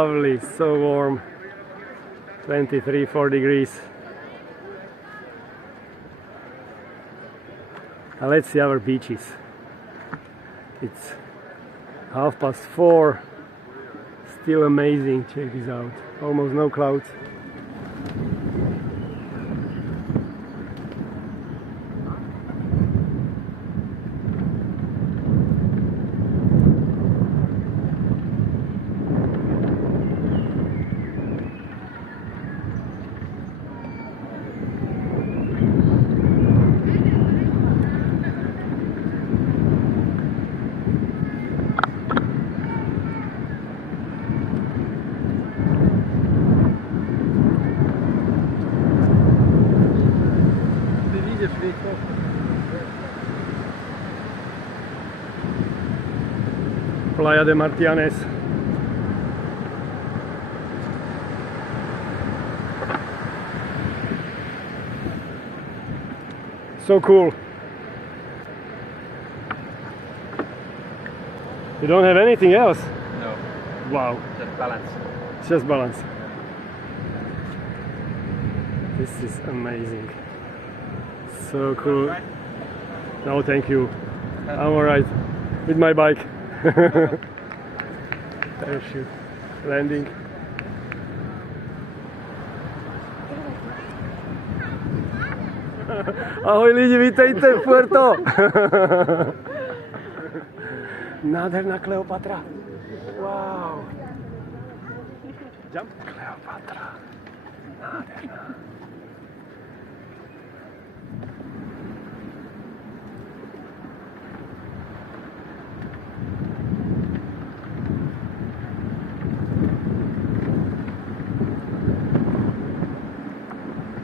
lovely, so warm. 23-4 degrees. Now let's see our beaches. It's 4:30. Still amazing. Check this out. Almost no clouds. Playa de Martianes. So cool. You don't have anything else? No. Wow. Just balance. Just balance. This is amazing. So cool. No, thank you. I'm alright with my bike. Parachute landing. Ahoj lidi, vítejte v Puerto. Nádherná Kleopatra. Wow. Jump. Kleopatra. Nádherná.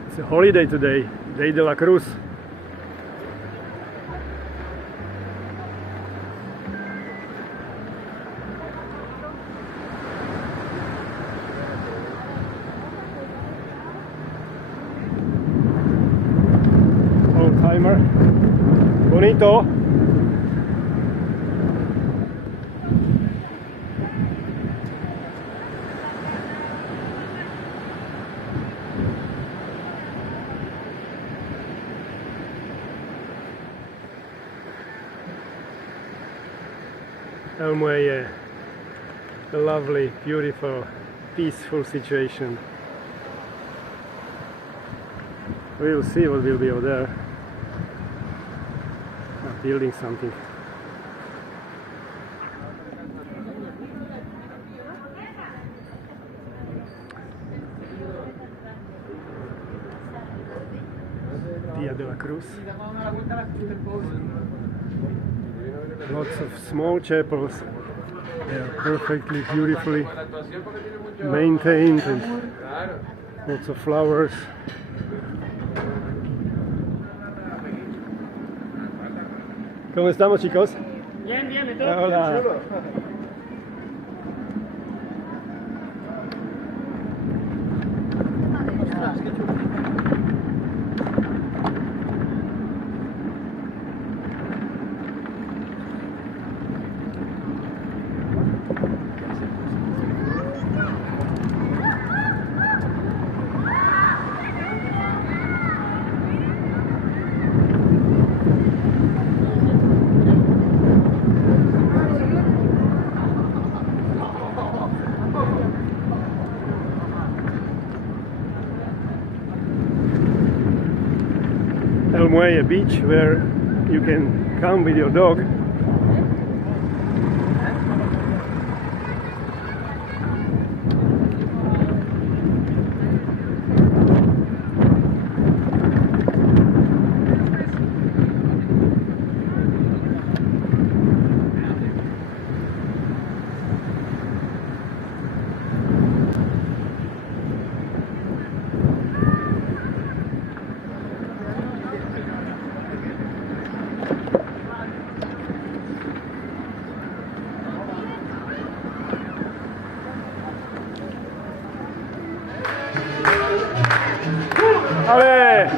It's a holiday today, Day de la Cruz. Old timer. Bonito. El Muelle, a lovely, beautiful, peaceful situation. We'll see what will be over there. Building something. Dia de la Cruz. Lots of small chapels. They are perfectly, beautifully maintained and lots of flowers. ¿Cómo estamos, chicos? Bien, bien, ¿y tú? Hola. El Muelle beach where you can come with your dog. ¡Ale!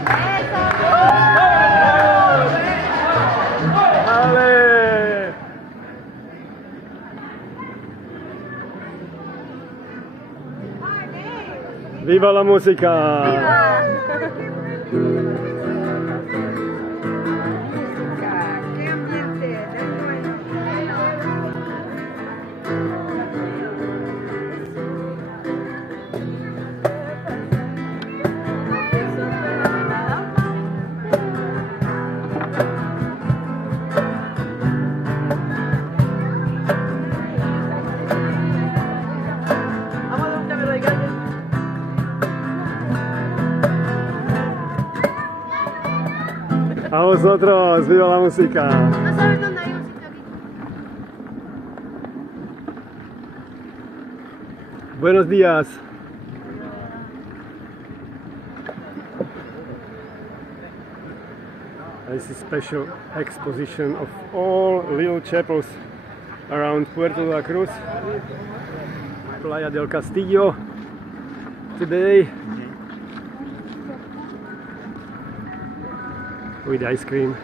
¡Ale! Viva la música! ¡Qué ambiente! A vosotros, viva la música. No sabes dónde hay un sitio aquí. Buenos días. This is a special exposition of all little chapels around Puerto de la Cruz, Playa del Castillo. Today with ice cream.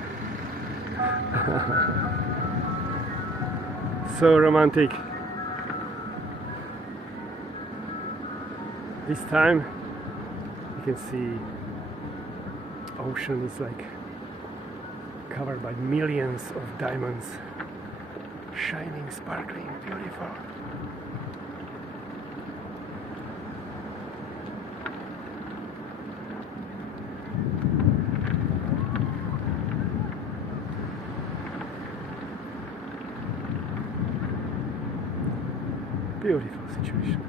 So romantic. This time you can see ocean is like covered by millions of diamonds, shining, sparkling, beautiful. Beautiful situation.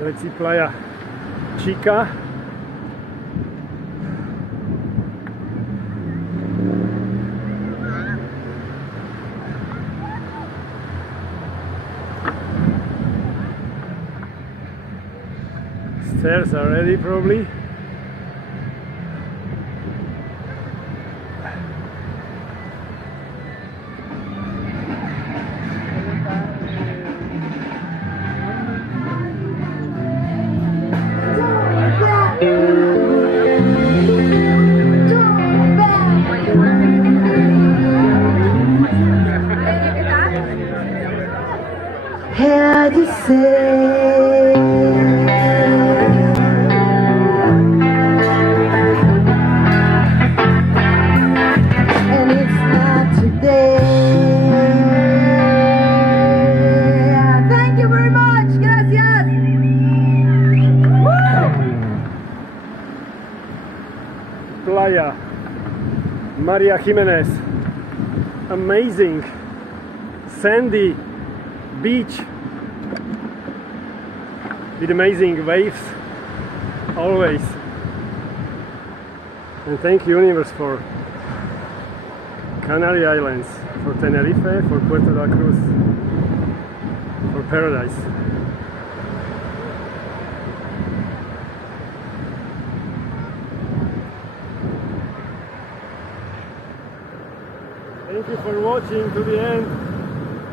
Let's see Playa Chica. Stairs are ready probably. Playa Maria Jimenez, amazing sandy beach with amazing waves always. And thank you universe for Canary Islands, for Tenerife, for Puerto de la Cruz, for paradise. Thank you for watching to the end.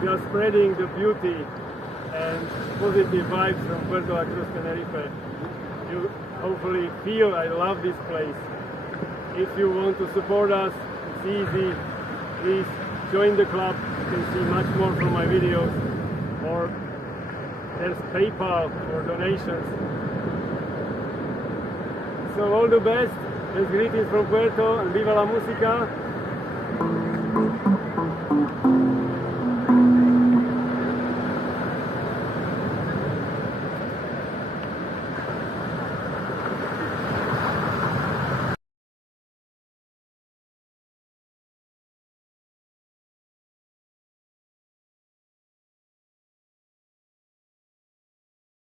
We are spreading the beauty and positive vibes from Puerto de la Cruz, Tenerife. You hopefully feel I love this place. If you want to support us, it's easy. Please join the club. You can see much more from my videos. Or there's PayPal for donations. So all the best. Greetings from Puerto and viva la música.